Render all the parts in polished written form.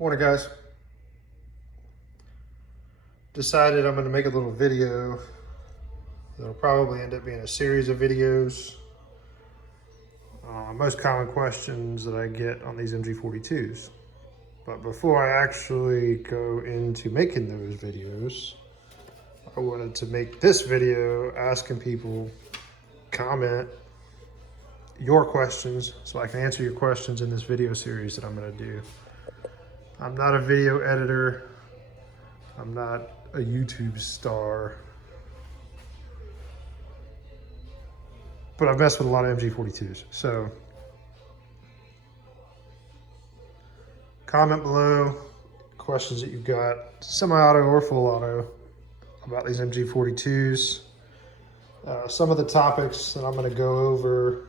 Morning, guys. Decided I'm going to make a little video that'll probably end up being a series of videos. Most common questions that I get on these MG42s. But before I actually go into making those videos, I wanted to make this video asking people comment your questions so I can answer your questions in this video series that I'm going to do. I'm not a video editor. I'm not a YouTube star, but I've messed with a lot of MG42s. So comment below questions that you've got, semi-auto or full auto, about these MG42s. Some of the topics that I'm going to go over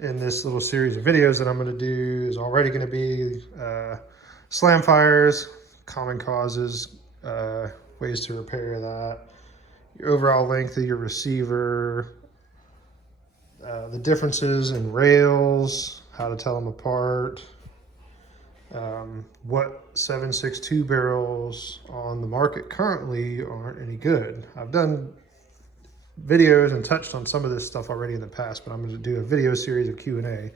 in this little series of videos that I'm going to do is already going to be slam fires, common causes, ways to repair that, your overall length of your receiver, the differences in rails, how to tell them apart, what 7.62 barrels on the market currently aren't any good. I've done videos and touched on some of this stuff already in the past, but I'm going to do a video series of Q&A.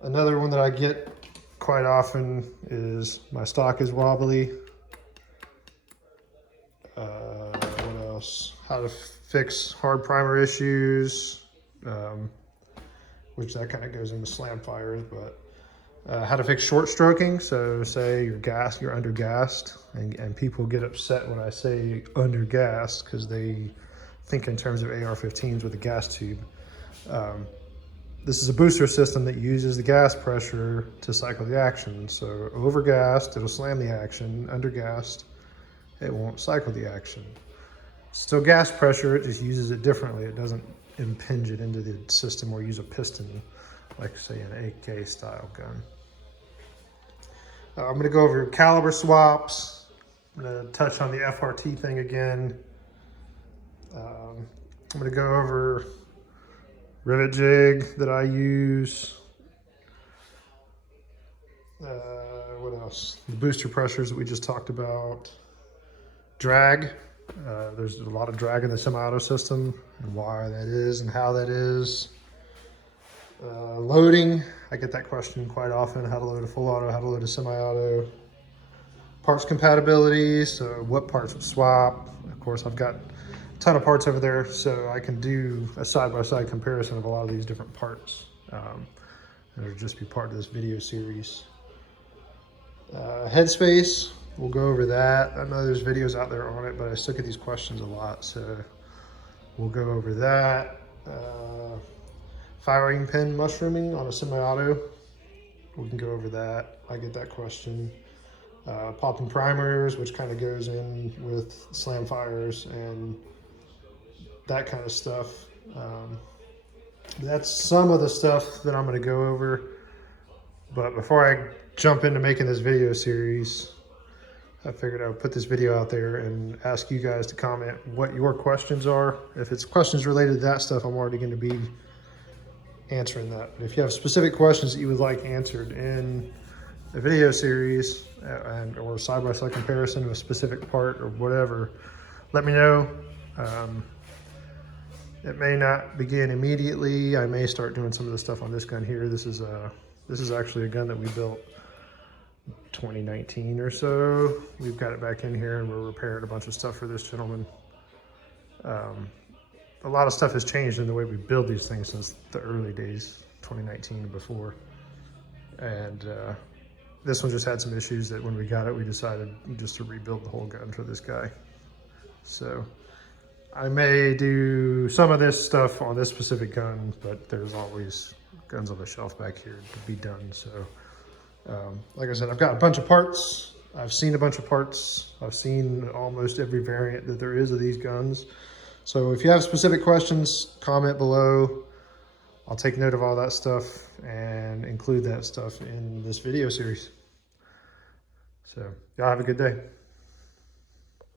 Another one that I get quite often is my stock is wobbly. What else? How to fix hard primer issues, which that kind of goes into slam fires, but how to fix short stroking. So say you're under gassed, and people get upset when I say under gassed because they think in terms of AR-15s with a gas tube. This is a booster system that uses the gas pressure to cycle the action. So over-gassed, it'll slam the action. Under-gassed, it won't cycle the action. Still gas pressure, it just uses it differently. It doesn't impinge it into the system or use a piston, like say an AK style gun. I'm gonna go over caliber swaps. I'm gonna touch on the FRT thing again. I'm gonna go over rivet jig that I use. What else? The booster pressures that we just talked about. Drag. There's a lot of drag in the semi-auto system and why that is and how that is. Loading. I get that question quite often. How to load a full auto, how to load a semi-auto. Parts compatibility. So what parts would swap. Of course, I've got ton of parts over there, so I can do a side-by-side comparison of a lot of these different parts. And it'll just be part of this video series. Headspace, we'll go over that. I know there's videos out there on it, but I still get these questions a lot, so we'll go over that. Firing pin mushrooming on a semi-auto, we can go over that. I get that question. Popping primers, which kind of goes in with slam fires and that kind of stuff. That's some of the stuff that I'm going to go over. But before I jump into making this video series, I figured I would put this video out there and ask you guys to comment what your questions are. If it's questions related to that stuff, I'm already going to be answering that. If you have specific questions that you would like answered in a video series or side-by-side comparison of a specific part or whatever, let me know. It may not begin immediately. I may start doing some of the stuff on this gun here. This is actually a gun that we built 2019 or so. We've got it back in here and we're repairing a bunch of stuff for this gentleman. A lot of stuff has changed in the way we build these things since the early days, 2019 and before. And this one just had some issues that when we got it, we decided just to rebuild the whole gun for this guy. So I may do some of this stuff on this specific gun, but there's always guns on the shelf back here to be done. So like I said, I've got a bunch of parts. I've seen a bunch of parts. I've seen almost every variant that there is of these guns. So if you have specific questions, comment below. I'll take note of all that stuff and include that stuff in this video series. So y'all have a good day.